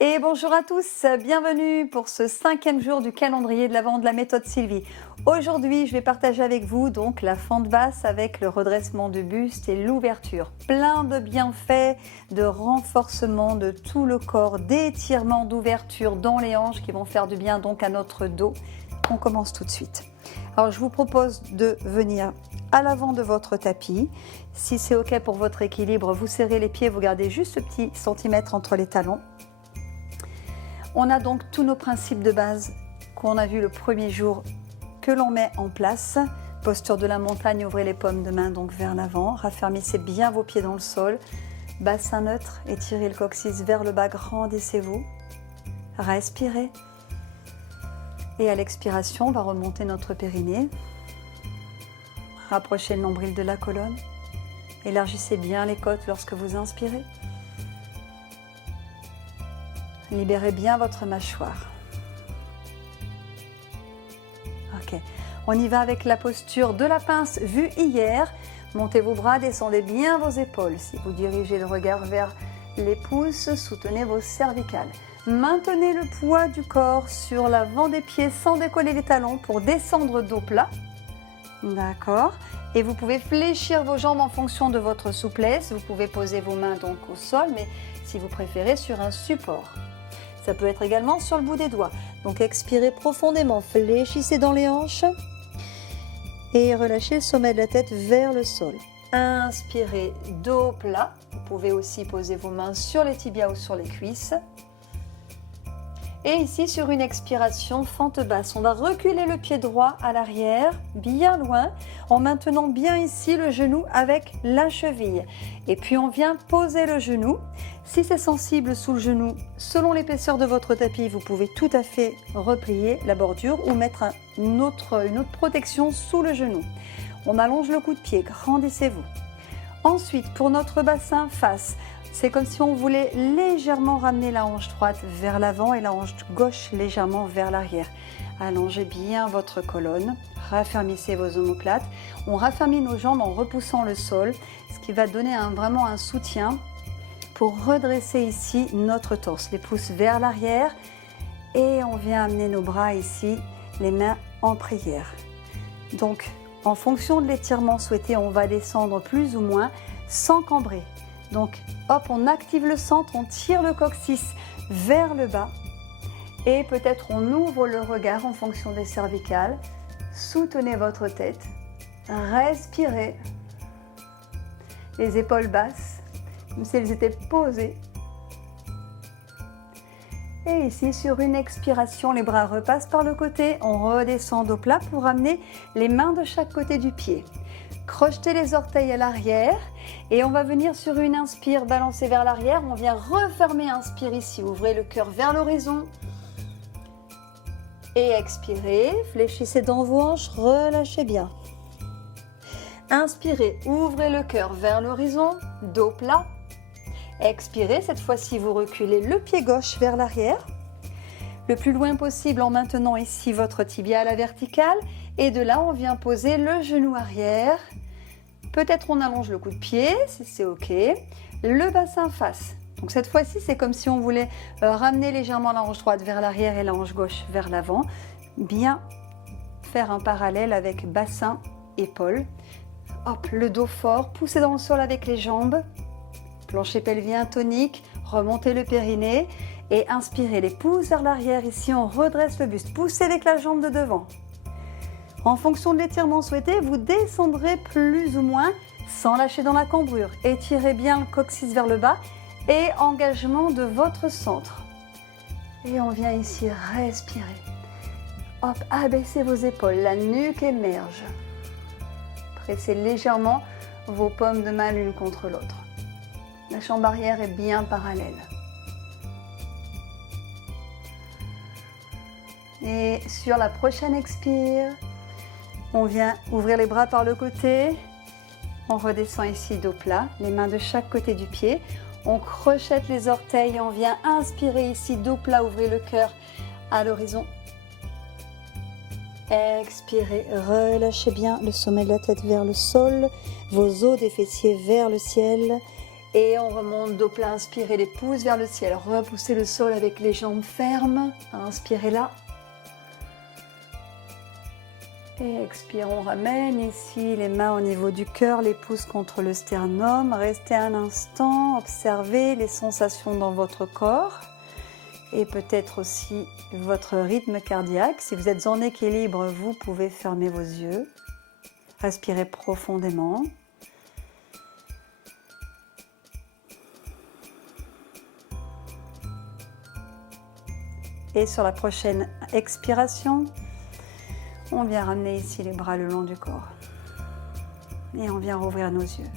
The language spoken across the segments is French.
Et bonjour à tous, bienvenue pour ce 5e jour du calendrier de l'Avent de la méthode Sylvie. Aujourd'hui, je vais partager avec vous donc la fente basse avec le redressement du buste et l'ouverture. Plein de bienfaits, de renforcement de tout le corps, d'étirement, d'ouverture dans les hanches qui vont faire du bien donc à notre dos. On commence tout de suite. Alors je vous propose de venir à l'avant de votre tapis. Si c'est OK pour votre équilibre, vous serrez les pieds, vous gardez juste ce petit centimètre entre les talons. On a donc tous nos principes de base qu'on a vus le premier jour que l'on met en place. Posture de la montagne, ouvrez les paumes de main donc vers l'avant. Raffermissez bien vos pieds dans le sol. Bassin neutre, étirez le coccyx vers le bas, grandissez-vous. Respirez. Et à l'expiration, on va remonter notre périnée. Rapprochez le nombril de la colonne. Élargissez bien les côtes lorsque vous inspirez. Libérez bien votre mâchoire. Ok, on y va avec la posture de la pince vue hier. Montez vos bras, descendez bien vos épaules. Si vous dirigez le regard vers les pouces, soutenez vos cervicales. Maintenez le poids du corps sur l'avant des pieds sans décoller les talons pour descendre dos plat. D'accord. Et vous pouvez fléchir vos jambes en fonction de votre souplesse. Vous pouvez poser vos mains donc au sol, mais si vous préférez sur un support. Ça peut être également sur le bout des doigts. Donc expirez profondément, fléchissez dans les hanches et relâchez le sommet de la tête vers le sol. Inspirez, dos plat. Vous pouvez aussi poser vos mains sur les tibias ou sur les cuisses. Et ici, sur une expiration, fente basse, on va reculer le pied droit à l'arrière, bien loin, en maintenant bien ici le genou avec la cheville. Et puis on vient poser le genou. Si c'est sensible sous le genou, selon l'épaisseur de votre tapis, vous pouvez tout à fait replier la bordure ou mettre une autre protection sous le genou. On allonge le coup de pied, grandissez-vous. Ensuite, pour notre bassin face, c'est comme si on voulait légèrement ramener la hanche droite vers l'avant et la hanche gauche légèrement vers l'arrière. Allongez bien votre colonne, raffermissez vos omoplates. On raffermit nos jambes en repoussant le sol, ce qui va donner vraiment un soutien pour redresser ici notre torse. Les pouces vers l'arrière et on vient amener nos bras ici, les mains en prière. Donc, en fonction de l'étirement souhaité, on va descendre plus ou moins sans cambrer. Donc, hop, on active le centre, on tire le coccyx vers le bas et peut-être on ouvre le regard en fonction des cervicales. Soutenez votre tête, respirez, les épaules basses, comme si elles étaient posées. Et ici, sur une expiration, les bras repassent par le côté, on redescend au plat pour amener les mains de chaque côté du pied. Crochetez les orteils à l'arrière et on va venir sur une inspire, balancer vers l'arrière. On vient refermer, inspire ici, ouvrez le cœur vers l'horizon. Et expirez, fléchissez dans vos hanches, relâchez bien. Inspirez, ouvrez le cœur vers l'horizon, dos plat. Expirez, cette fois-ci vous reculez le pied gauche vers l'arrière. Le plus loin possible en maintenant ici votre tibia à la verticale. Et de là, on vient poser le genou arrière. Peut-être on allonge le coup de pied, si c'est OK. Le bassin face. Donc cette fois-ci, c'est comme si on voulait ramener légèrement la hanche droite vers l'arrière et la hanche gauche vers l'avant. Bien faire un parallèle avec bassin, épaule. Hop, le dos fort, poussez dans le sol avec les jambes. Plancher pelvien tonique, remontez le périnée et inspirez les pouces vers l'arrière. Ici, on redresse le buste. Poussez avec la jambe de devant. En fonction de l'étirement souhaité, vous descendrez plus ou moins sans lâcher dans la cambrure. Étirez bien le coccyx vers le bas et engagement de votre centre. Et on vient ici respirer. Hop, abaissez vos épaules, la nuque émerge. Pressez légèrement vos paumes de main l'une contre l'autre. La jambe arrière est bien parallèle. Et sur la prochaine expire, on vient ouvrir les bras par le côté. On redescend ici dos plat, les mains de chaque côté du pied. On crochette les orteils et on vient inspirer ici dos plat, ouvrez le cœur à l'horizon. Expirez, relâchez bien le sommet de la tête vers le sol, vos os des fessiers vers le ciel. Et on remonte dos plat, inspirez les pouces vers le ciel. Repoussez le sol avec les jambes fermes. Inspirez là. Et expire, on ramène ici les mains au niveau du cœur, les pouces contre le sternum. Restez un instant, observez les sensations dans votre corps et peut-être aussi votre rythme cardiaque. Si vous êtes en équilibre, vous pouvez fermer vos yeux. Respirez profondément. Et sur la prochaine expiration, on vient ramener ici les bras le long du corps. Et on vient rouvrir nos yeux.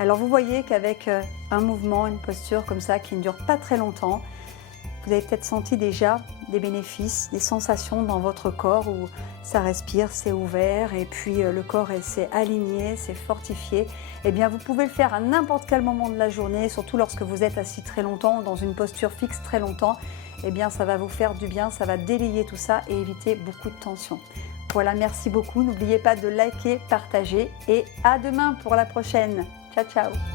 Alors vous voyez qu'avec un mouvement, une posture comme ça qui ne dure pas très longtemps, vous avez peut-être senti déjà des bénéfices, des sensations dans votre corps où ça respire, c'est ouvert et puis le corps s'est aligné, c'est fortifié. Eh bien vous pouvez le faire à n'importe quel moment de la journée, surtout lorsque vous êtes assis très longtemps, dans une posture fixe très longtemps. Eh bien ça va vous faire du bien, ça va délayer tout ça et éviter beaucoup de tension. Voilà, merci beaucoup. N'oubliez pas de liker, partager et à demain pour la prochaine. Ciao, ciao.